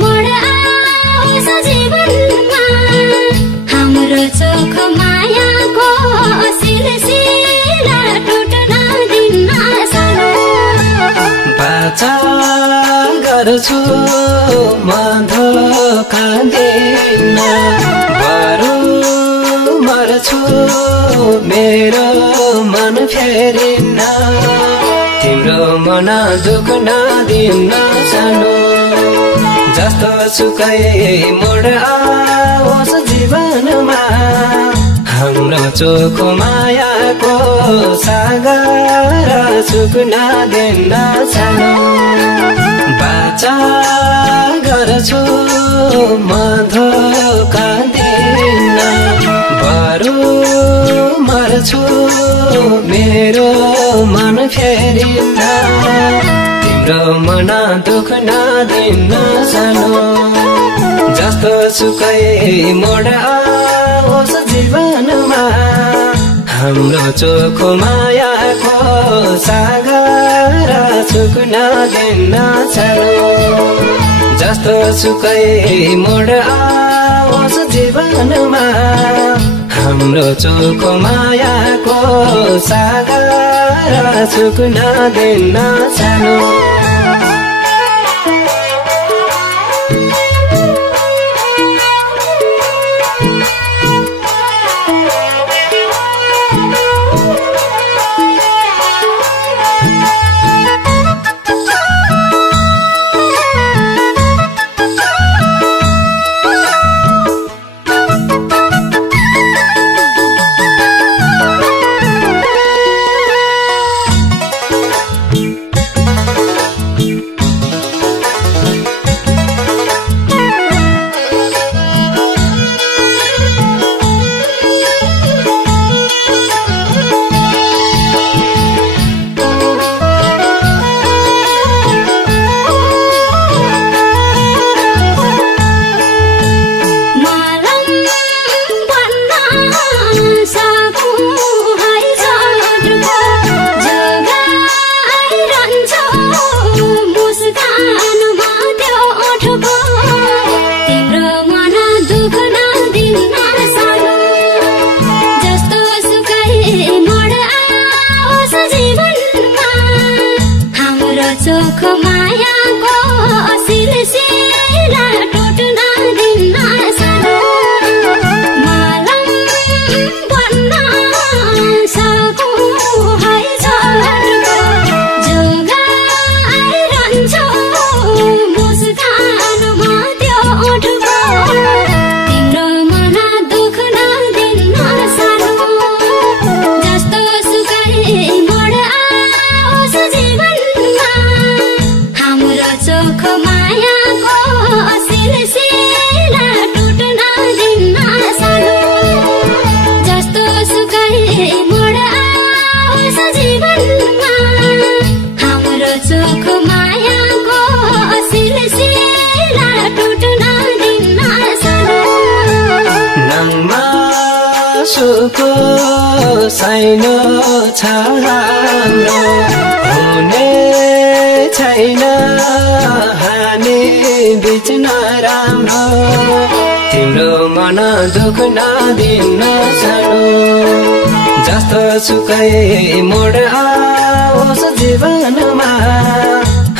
मोड आओस् जीवनमा हाम्रो चोख मायाको सिलसिला टुट्न दिन्न सानो बाचा गर्छु म धोका दिन बरु मर्छु मेरो मन फेरिन्न तिम्रो मन दुख्न दिन्न सानो जस्तो सुकै मोड आओस् जीवनमा हाम्रो चोख मायाको सागर सुक्न दिन्न सानो बाचा गर्छु म धोका दिन बरु मर्छु मेरो मन फेरिन्न तिम्रो मन दुख्न दिन्न सानो जस्तो सुकै मोड आओस् जीवनमा हाम्रो चोख मायाको सागर सुक्न दिन्न सानो जस्तो सुकै मोड आओस् जीवनमा हाम्रो चोख मायाको सागर सुक्न दिन्न सानो चोख मायाको सिलसिला टुट्न दिन्न सानो मलम बन्न सकौँ है झर्को जोगाइरहन्छौ मुस्कानमा त्यो ओठको तिम्रो मन दुख्न दिन्न सानो जस्तो सुकै मोड आओस् जीवनमा हाम्रो चोख मायाको सिलसिला टुट्न दिन्न सानो जस्तो सुकै मोड आओस् जीवनमा हाम्रो चोख मायाको सिलसिला टुट्न दिन्न सानो नङमा सुको साइनो छ हाम्रो हुने छैन हामी बीच नराम्रो तिम्रो मन दुख्न दिन्न सानो जस्तो सुकै मोड आओस् जीवनमा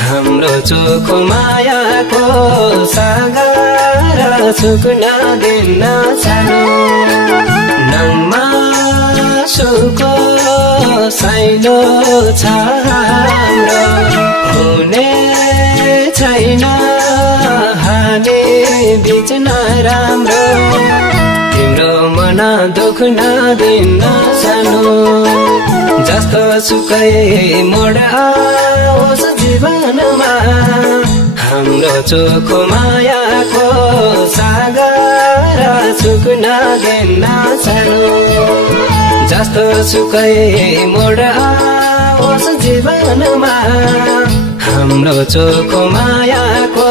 हाम्रो चोख मायाको सागर सुक्न दिन्न सानो नङमा सुको साइलो छ हाम्रो हुने छैन हामी बीच नराम्रो तिम्रो मन दुख्न दिन्न सानो जस्तो सुकै मोड आओस् जीवनमा हाम्रो चोख मायाको सागर सुक्न दिन्न सानो जस्तो सुकै मोड आओस् जीवनमा हाम्रो चोख मायाको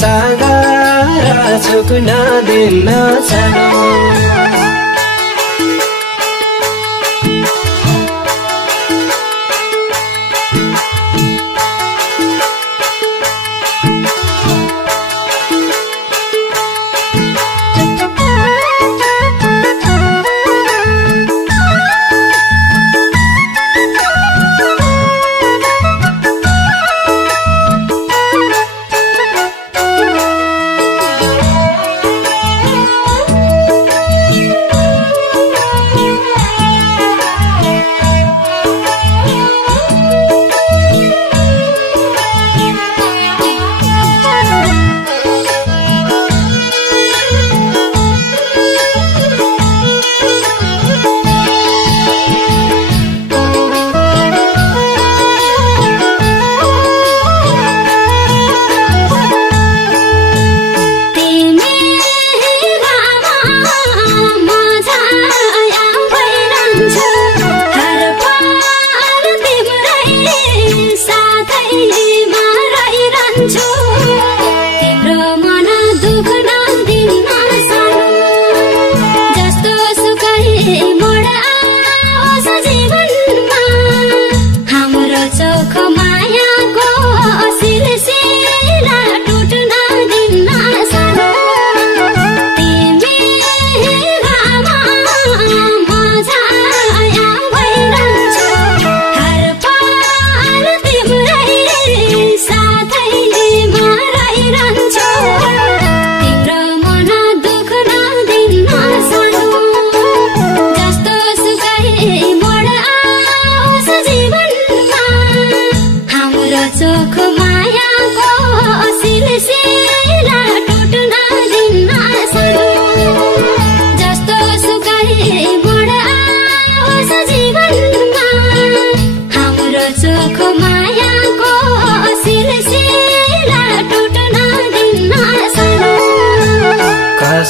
सागर सुक्न दिन्न सानो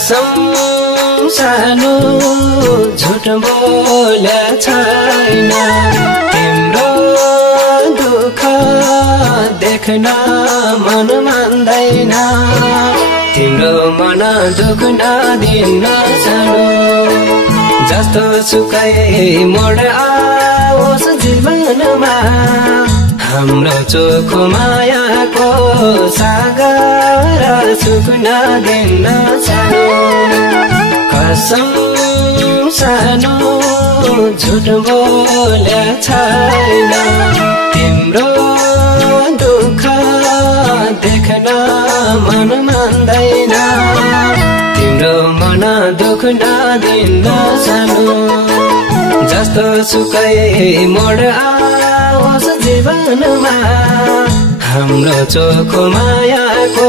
कसम सानो झुट बोले छैन तिम्रो दुःख देख्न मन मान्दैन तिम्रो मन दुख्न दिन सानो जस्तो सुकै मोड आओस् जीवनमा हाम्रो चोखो मायाको सागर सुक्न दिन सानो कसम सानो झुट बोले छैन तिम्रो दुःख देख्न मन मान्दैन तिम्रो मन दुख्न दिन सानो जस्तो सुकै मोड आओस् जीवनमा हाम्रो चोखो मायाको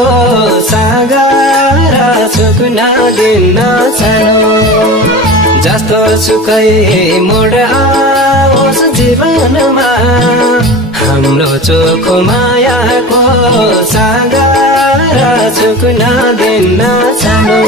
सागर सुक्न दिन सानो जस्तो सुकै मोड आओस् जीवनमा हाम्रो चोखो मायाको सागर सुक्न दिन सानो